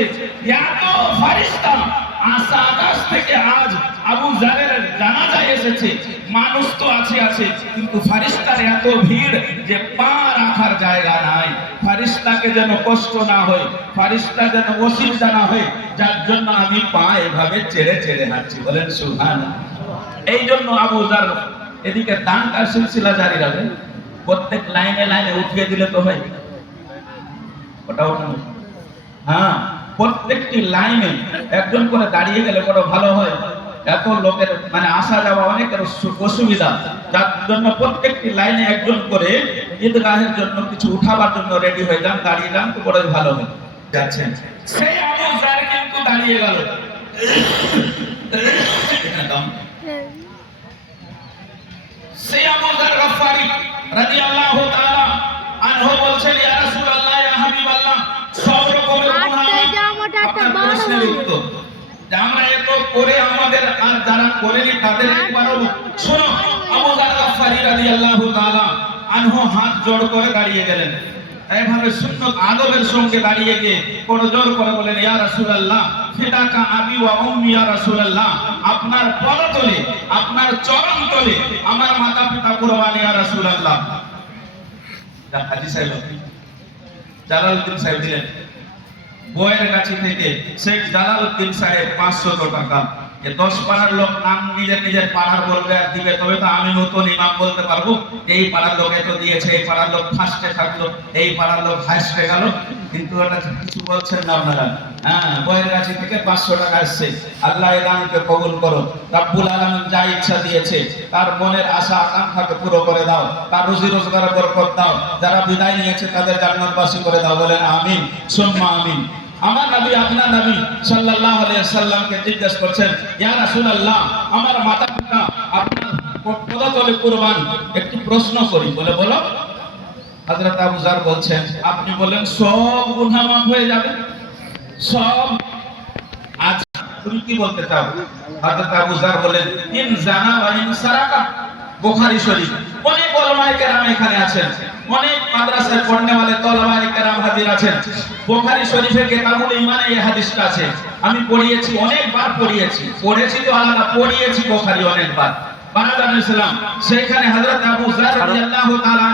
হয়েছে এত ফেরেশতা আকাশ থেকে আজ আবু জারের জানাজা এসেছে। মানুষ তো আছে কিন্তু ফেরেশতার এত ভিড় যে পা রাখার জায়গা নাই। ফেরেশতাকে যেন কষ্ট না হয়, ফেরেশতা যেন অসুবিধা না হয়, যার জন্য আমি পা এভাবে ছেড়ে ছেড়ে হাঁটছি। বলেন সুবহানাল্লাহ। এই জন্য আবু জার এদিকে দানকার সিলসিলা জারি রাখে, প্রত্যেক লাইনে লাইনে উঠিয়ে দিলে তো হয় ওটা ওঠানো। হ্যাঁ, প্রত্যেকটি লাইনে একজন করে দাঁড়িয়ে গেলে বড় ভালো হয়। এত লোকের মানে আসা যাওয়া অনেকের অসুবিধা, যার জন্য প্রত্যেকটি লাইনে একজন করে ঈদগাহের জন্য কিছু উঠাবার জন্য রেডি হয়ে যান, দাঁড়িয়ে যান তো বড়ই ভালো হয়। যাচ্ছেন সেই আবু জার কিন্তু দাঁড়িয়ে গেল। সেই আবু জার গফফারি রাদিয়াল্লাহু তাআলা আনহু বলছেন, ইয়া রাসূলুল্লাহ, ইয়া হাবিবাল্লাহ, সব রকমের গুনাহ আপনার প্রশ্নের উত্তর যে আমরা এত করে আমাদের আর যারা করেনি তাদের একবারও শোনো। আবু জার গফফারি রাদিয়াল্লাহু তাআলা আনহু হাত জোড় করে দাঁড়িয়ে গেলেন। এইভাবে সুন্নত আদবের সঙ্গে দাঁড়িয়ে গিয়ে বড় জোর করে বলেন, ইয়া রাসূলুল্লাহ, ফিদাকা আবি ওয়া উম্মি, ইয়া রাসূলুল্লাহ, আপনার পদতলে আপনার চরণ তলে আমার মাতা পিতা কুরবান, ইয়া রাসূলুল্লাহ। হাজী সাহেব জালালউদ্দিন সাহেব দিলেন বয়ের কাছে থেকে শেখ জালালউদ্দিন সাহেব 500 টাকা। যে 10 পাড়ার লোক নাম নিজের পাড়ার বলবে আর দিবে, তবে তো আমি নতুন ইমাম বলতে পারবো এই পাড়ার লোক এত দিয়েছে, এই পাড়ার লোক ফার্স্টে থাকলো, এই পাড়ার লোক হাইস্টে গেল। কিন্তু ওটা কিছু বলছেন না আপনারা। হ্যাঁ, বয়ের কাছে থেকে 500 টাকা আসছে। আল্লাহ এই দানকে কবুল করো। রব্বুল আলামিন যা ইচ্ছা দিয়েছে তার মনের আশা আকাঙ্ক্ষাকে পুরো করে দাও, তার রুজি রোজগারে বরকত দাও, যারা বিদায় নিয়েছে তাদের জান্নাতবাসী করে দাও। বলেন আমিন সুম্মা আমিন। আমার নবী আপনার নবী সাল্লাল্লাহু আলাইহি ওয়াসাল্লামকে জিজ্ঞেস করছেন, ইয়া রাসূলুল্লাহ, আমার মাতা পিতা আপনার পদতলে কুরবান, একটি প্রশ্ন করি। বলে বলো। হযরত আবু জার বলছেন, আপনি বলেন সব গুনাহ মাফ হয়ে যাবে সব। আচ্ছা তুমি কি বলতে চাও? হযরত আবু জার বলেন, ইন জানা ওয়া ইন সারাকা। বুখারী শরীফ। অনেক উলামায়ে কেরাম এখানে আছেন, অনেক মাদ্রাসায় পড়নে वाले তলাবায়ে কেরাম হাজির আছেন। বুখারী শরীফের কিতাবুল ঈমানে এই হাদিসটা আছে। আমি পড়িয়েছি, অনেকবার পড়েছি তো আলাদা, পড়িয়েছি বুখারী অনেকবার। বারাকাতুহু ইসলাম। সেখানে হযরত আবু জার রাদিয়াল্লাহু তাআলা